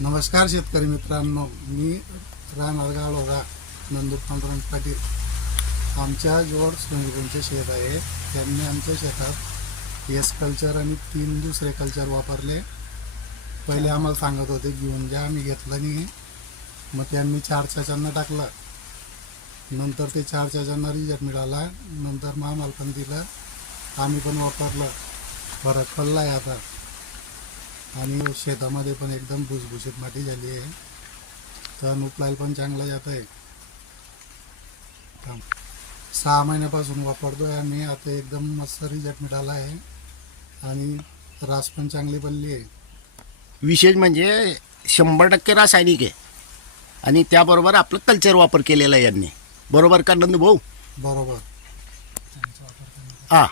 नमस्कार शेतकरी मित्रांनो मी राहणार गाळोरा नंदू पांडुरंग पाटील. आमच्या जवळ सोनीकोनचे शेत आहे. त्यांनी आमच्या शेतात एस कल्चर आणि तीन दुसरे कल्चर वापरले. पहिले आम्हाला सांगत होते घेऊन जा आम्ही घेतलं नाही मग त्यांनी चार चाचांना टाकलं. नंतर ते चार चाचांना रिझल्ट मिळाला. नंतर मग आम्हाला पण दिलं. आम्ही पण वापरलं. फरक पडला आहे आता. आणि शेतामध्ये पण एकदम भुसभुशीत माती झाली आहे. तण उपलायला पण चांगलं जात आहे. सहा महिन्यापासून वापरतोय आम्ही. आता एकदम मस्त रिझल्ट मिळाला आहे. आणि रास पण चांगली बनली आहे. विशेष म्हणजे शंभर टक्के रासायनिक आहे. आणि त्याबरोबर आपलं कल्चर वापर केलेला आहे यांनी. बरोबर का नंदू भाऊ? बरोबर. हा.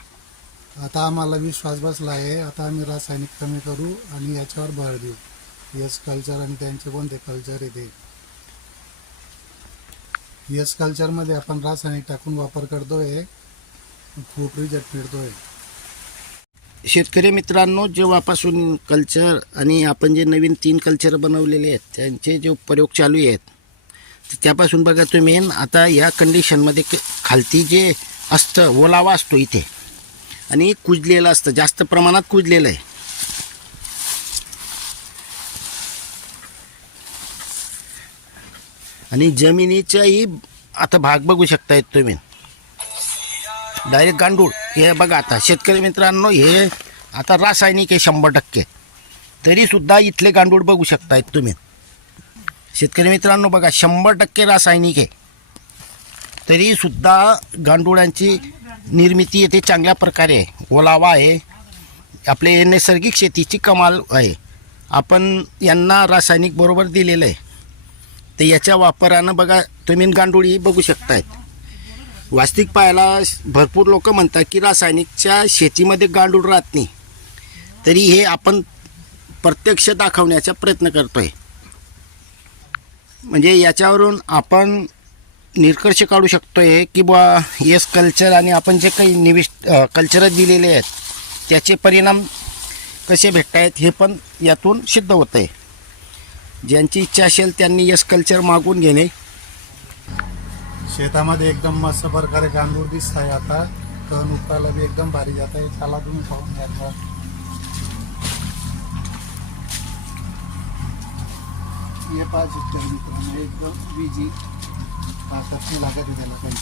आता आम्हाला विश्वास बसला आहे. आता आम्ही रासायनिक कमी करू आणि याच्यावर भर देऊ. यस कल्चर आणि त्यांचे कोणते कल्चर येते यस कल्चरमध्ये आपण रासायनिक टाकून वापर करतोय. खूप रिझल्ट मिळतोय. शेतकरी मित्रांनो जेव्हापासून कल्चर आणि आपण जे नवीन तीन कल्चर बनवलेले आहेत त्यांचे जे प्रयोग चालू आहेत त्यापासून बघा तुम्ही. आता या कंडिशनमध्ये क- खालती जे असतं ओलावा असतो इथे आणि कुजलेलं असतं. जास्त प्रमाणात कुजलेलं आहे. आणि जमिनीचाही आता भाग बघू शकतायत तुम्ही. डायरेक्ट गांडूळ. हे बघा आता. शेतकरी मित्रांनो हे आता रासायनिक आहे शंभर टक्के. तरीसुद्धा इथले गांडूळ बघू शकतायत तुम्ही. शेतकरी मित्रांनो बघा शंभर टक्के रासायनिक आहे. तरीसुद्धा गांडुळांची निर्मिती येथे चांगल्या प्रकारे आहे ओलावा आहे. आपले नैसर्गिक शेतीची कमाल आहे. आपण यांना रासायनिक बरोबर दिलेलं आहे. तर याच्या वापरानं बघा तुम्ही गांडोळी बघू शकतायत. वास्तविक पाहायला भरपूर लोक म्हणतात की रासायनिकच्या शेतीमध्ये गांडूळ राहत नाही. तरी हे आपण प्रत्यक्ष दाखवण्याचा प्रयत्न करतोय. म्हणजे याच्यावरून आपण निष्कर्ष काढू शकतोय की बा येस कल्चर आणि आपण जे काही निविष्ट कल्चर दिलेले आहेत त्याचे परिणाम कसे भेटत आहेत हे पण यातून सिद्ध होतं आहे ज्यांची इच्छा असेल त्यांनी येस कल्चर मागून घेणे. शेतामध्ये एकदम मस्त प्रकारे गांडूळ दिसत आहे आता. तण उपटायला बी एकदम भारी जात आहे त्याला तुम्ही पाहून घ्या हे मित्रांनो एकदम विजी ताकद नाही लागत त्याला काही.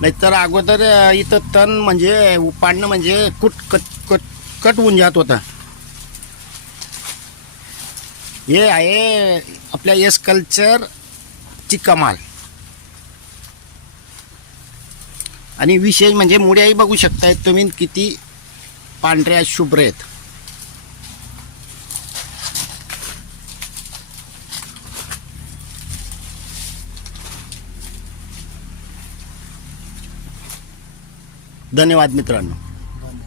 नाहीतर अगोदर इथं तण म्हणजे उपाडणं म्हणजे कुट कट कट कट होऊन जात होता. हे आहे आपल्या येस कल्चरची कमाल. आणि विशेष म्हणजे मुड्याही बघू शकतायत तुम्ही किती पांढऱ्या शुभ्र आहेत. धन्यवाद मित्रांनो.